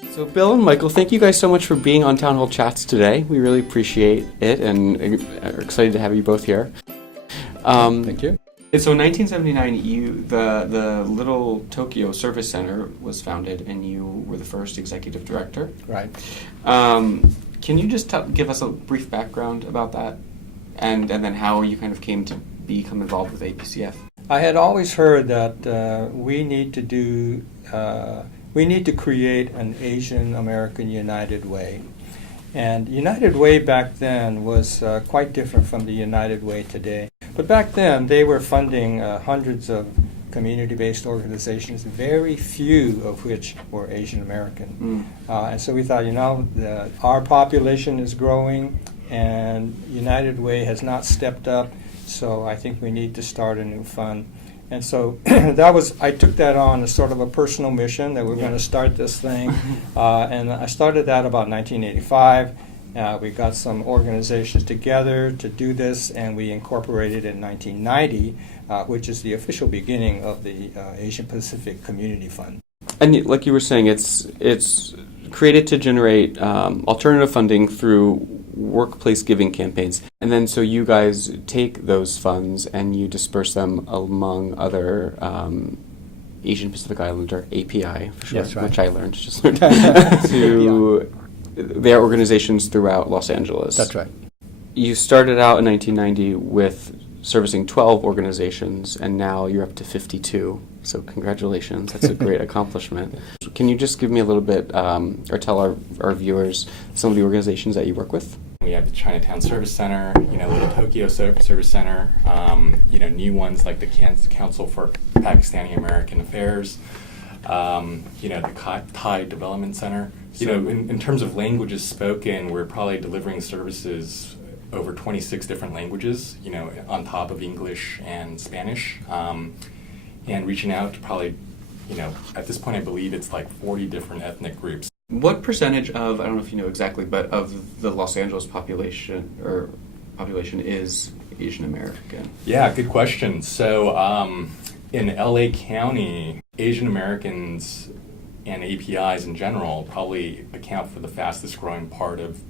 So Bill and Michael, thank you guys so much for being on Town Hall Chats today. We really appreciate it and are excited to have you both here. Thank you. So in 1979, the Little Tokyo Service Center was founded, and you were the first executive director. Right. Can you just give us a brief background about that, and then how you kind of came to become involved with APCF? I had always heard that we need to create an Asian American United Way. And United Way back then was quite different from the United Way today. But back then, they were funding hundreds of community-based organizations, very few of which were Asian American. And so we thought, our population is growing, and United Way has not stepped up, so I think we need to start a new fund. And so I took that on as sort of a personal mission that we're going to start this thing. And I started that about 1985. We got some organizations together to do this, and we incorporated in 1990, which is the official beginning of the Asian Pacific Community Fund. And like you were saying, it's created to generate alternative funding through workplace giving campaigns. And then so you guys take those funds and you disperse them among other Asian Pacific Islander, API, for sure, Yes, right. which I just learned, to their organizations throughout Los Angeles. That's right. You started out in 1990 with servicing 12 organizations, and now you're up to 52. So congratulations. That's a great accomplishment. Can you just give me a little bit, or tell our viewers some of the organizations that you work with? We have the Chinatown Service Center, Little Tokyo Service Center, new ones like the Council for Pakistani American Affairs, the Thai Development Center. In terms of languages spoken, we're probably delivering services over 26 different languages, on top of English and Spanish, and reaching out to probably, at this point I believe it's like 40 different ethnic groups. What percentage of, I don't know if you know exactly, but of the Los Angeles population is Asian American? Yeah, good question. So in LA County, Asian Americans and APIs in general probably account for the fastest growing part of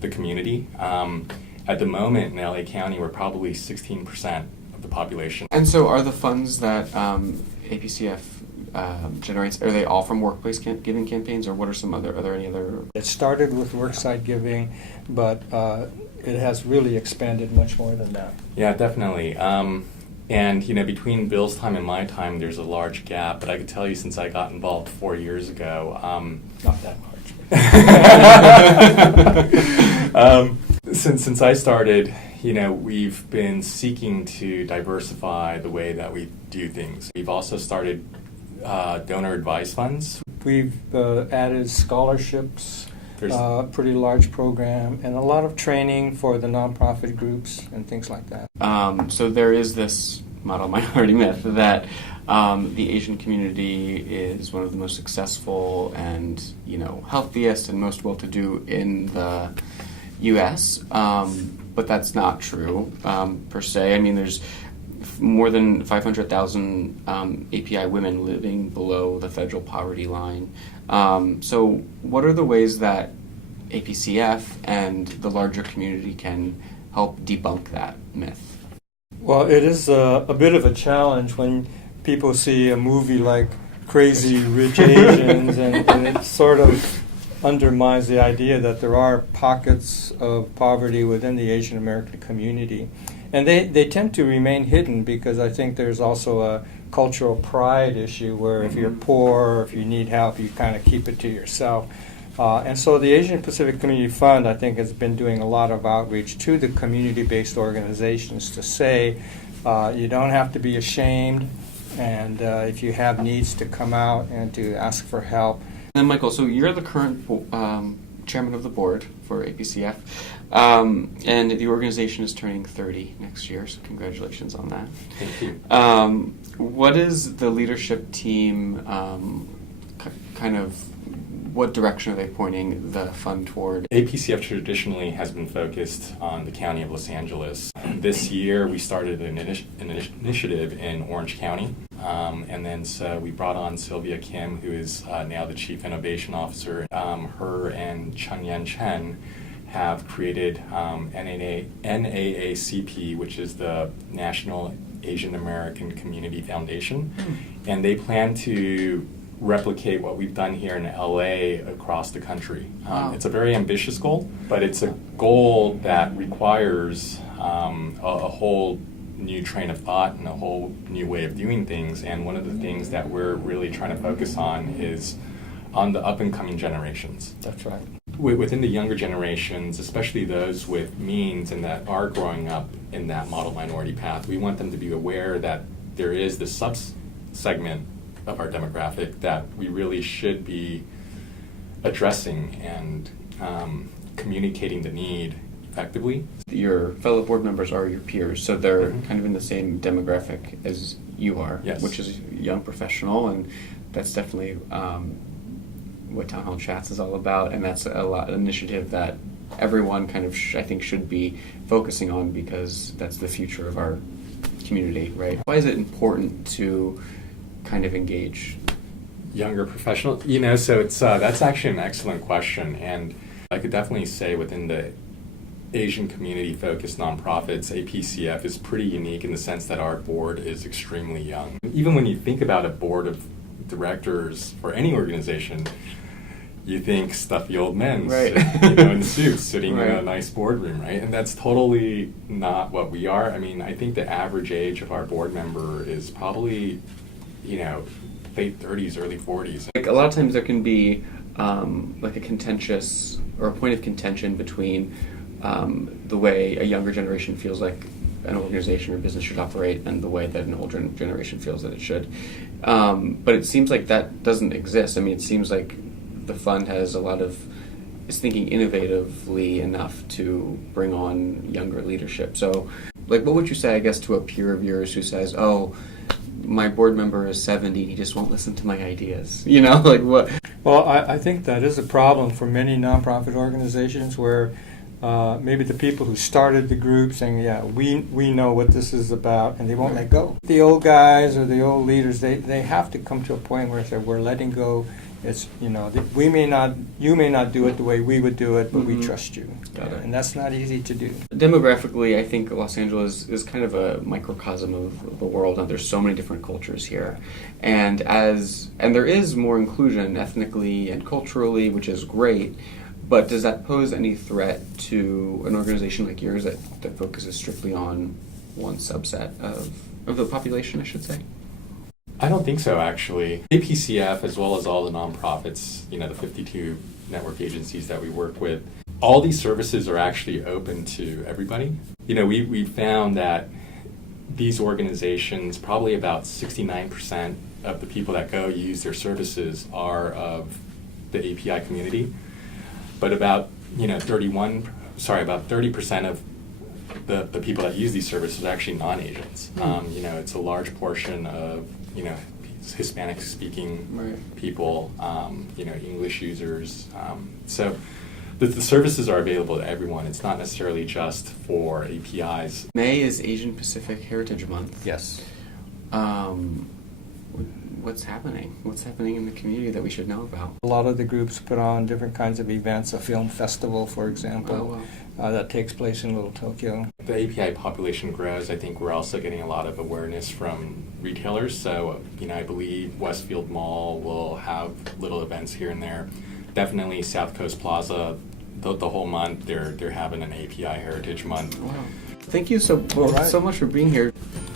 the community. At the moment in LA County, we're probably 16% of the population. And so are the funds that APCF generates, are they all from workplace giving campaigns, or what are are there any other? It started with worksite giving, but it has really expanded much more than that. Yeah, definitely. And between Bill's time and my time, there's a large gap. But I can tell you, since I got involved 4 years ago, not that large. Since I started, we've been seeking to diversify the way that we do things. We've also started donor advised funds. We've added scholarships. Pretty large program, and a lot of training for the nonprofit groups and things like that. So there is this model minority myth that the Asian community is one of the most successful and healthiest and most well-to-do in the U.S., but that's not true per se. I mean, there's more than 500,000 API women living below the federal poverty line. So what are the ways that APCF and the larger community can help debunk that myth? Well, it is a bit of a challenge when people see a movie like Crazy Rich Asians, and it sort of undermines the idea that there are pockets of poverty within the Asian American community. And they tend to remain hidden because I think there's also a cultural pride issue where if you're poor or if you need help, you kind of keep it to yourself. And so the Asian Pacific Community Fund, I think, has been doing a lot of outreach to the community-based organizations to say you don't have to be ashamed, and if you have needs, to come out and to ask for help. And then, Michael, so you're the current chairman of the board for APCF, and the organization is turning 30 next year, so congratulations on that. Thank you. What is the leadership team what direction are they pointing the fund toward? APCF traditionally has been focused on the county of Los Angeles. This year we started an initiative in Orange County. And then so we brought on Sylvia Kim, who is now the Chief Innovation Officer. Her and Changyan Chen have created NAACP, which is the National Asian American Community Foundation. And they plan to replicate what we've done here in LA across the country. It's a very ambitious goal, but it's a goal that requires a whole new train of thought and a whole new way of doing things. And one of the things that we're really trying to focus on is on the up-and-coming generations. That's right. Within the younger generations, especially those with means and that are growing up in that model minority path, we want them to be aware that there is this sub-segment of our demographic that we really should be addressing and communicating the need effectively. Your fellow board members are your peers, so they're kind of in the same demographic as you are, yes. Which is young professional, and that's definitely what Town Hall Chats is all about, and that's an initiative that everyone kind of I think should be focusing on, because that's the future of our community, right? Why is it important to kind of engage younger professionals? So it's that's actually an excellent question, and I could definitely say within the Asian community-focused nonprofits, APCF is pretty unique in the sense that our board is extremely young. Even when you think about a board of directors for any organization, you think stuffy old men, right. In suits, sitting right. in a nice boardroom, right? And that's totally not what we are. I mean, I think the average age of our board member is probably, late 30s, early 40s. Like a lot of times there can be like a contentious or a point of contention between the way a younger generation feels like an organization or business should operate and the way that an older generation feels that it should. But it seems like that doesn't exist. I mean, it seems like the fund is thinking innovatively enough to bring on younger leadership. So, like, what would you say, I guess, to a peer of yours who says, "Oh, my board member is 70, he just won't listen to my ideas." Like what? Well, I think that is a problem for many nonprofit organizations where maybe the people who started the group saying, yeah, we know what this is about, and they won't let go. The old guys or the old leaders, they have to come to a point where they say, we're letting go. It's, you may not do it the way we would do it, but we trust you. Got it. And that's not easy to do. Demographically, I think Los Angeles is kind of a microcosm of the world, and there's so many different cultures here. And there is more inclusion ethnically and culturally, which is great, but does that pose any threat to an organization like yours that focuses strictly on one subset of the population, I should say? I don't think so, actually. APCF, as well as all the nonprofits, the 52 network agencies that we work with, all these services are actually open to everybody. We found that these organizations, probably about 69% of the people that go use their services are of the API community, but about 30% of the people that use these services are actually non-Asians. It's a large portion of Hispanic-speaking right. people, English users. So the services are available to everyone. It's not necessarily just for APIs. May is Asian Pacific Heritage Month. Yes. What's happening? What's happening in the community that we should know about? A lot of the groups put on different kinds of events, a film festival, for example, that takes place in Little Tokyo. The API population grows. I think we're also getting a lot of awareness from retailers. So, I believe Westfield Mall will have little events here and there. Definitely South Coast Plaza, the whole month, they're having an API Heritage Month. Wow. Thank you so much for being here.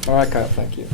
All right, Kyle, thank you.